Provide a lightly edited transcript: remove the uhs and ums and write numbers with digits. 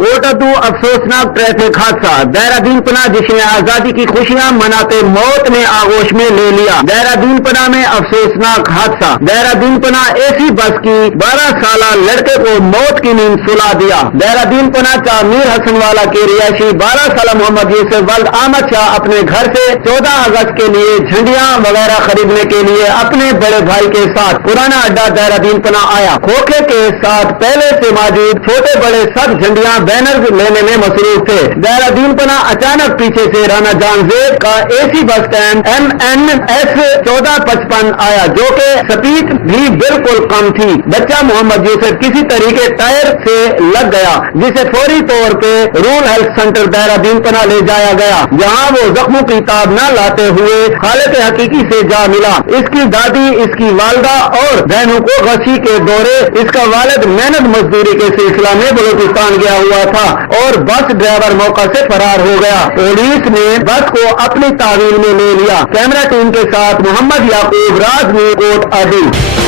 कोटद्दू अफसोसनाक ट्रैफिक हादसा, देहरादून पना जिसने आजादी की खुशियां मनाते मौत ने आगोश में ले लिया। देहरादून पना में अफसोसनाक हादसा, देहरादून पना एसी बस की 12 साल लड़के को मौत की नींद सुला दिया। देहरादून पना का मीर हसनवाला के रिहायशी 12 साल मोहम्मद यूसुफ वल्द अहमद शाह अपने घर से 14 अगस्त के लिए झंडियां वगैरह खरीदने के लिए अपने बड़े भाई के साथ पुराना अड्डा देहरादून पना आया। खोखे के साथ पहले से मौजूद छोटे बड़े सब झंडियां बैनर लेने में मसरूफ थे। देहरादून पना अचानक पीछे से राना जानजेब का एसी बस स्टैंड MNS 1455 आया, जो कि स्पीड भी बिल्कुल कम थी। बच्चा मोहम्मद यूसुफ किसी तरीके टायर से लग गया, जिसे फौरी तौर पे रूरल हेल्थ सेंटर देहरादून पना ले जाया गया, जहां वो जख्मों की ताब न लाते हुए हालत हकीकी से जा मिला। इसकी दादी, इसकी वालदा और बहनों को गशी के दौरे, इसका वालिद मेहनत मजदूरी के सिलसिला में बलूचिस्तान गया हुआ था और बस ड्राइवर मौका से फरार हो गया। पुलिस ने बस को अपनी तावील में ले लिया। कैमरा टीम के साथ मोहम्मद याकूब, राज न्यूज़, कोट अडी।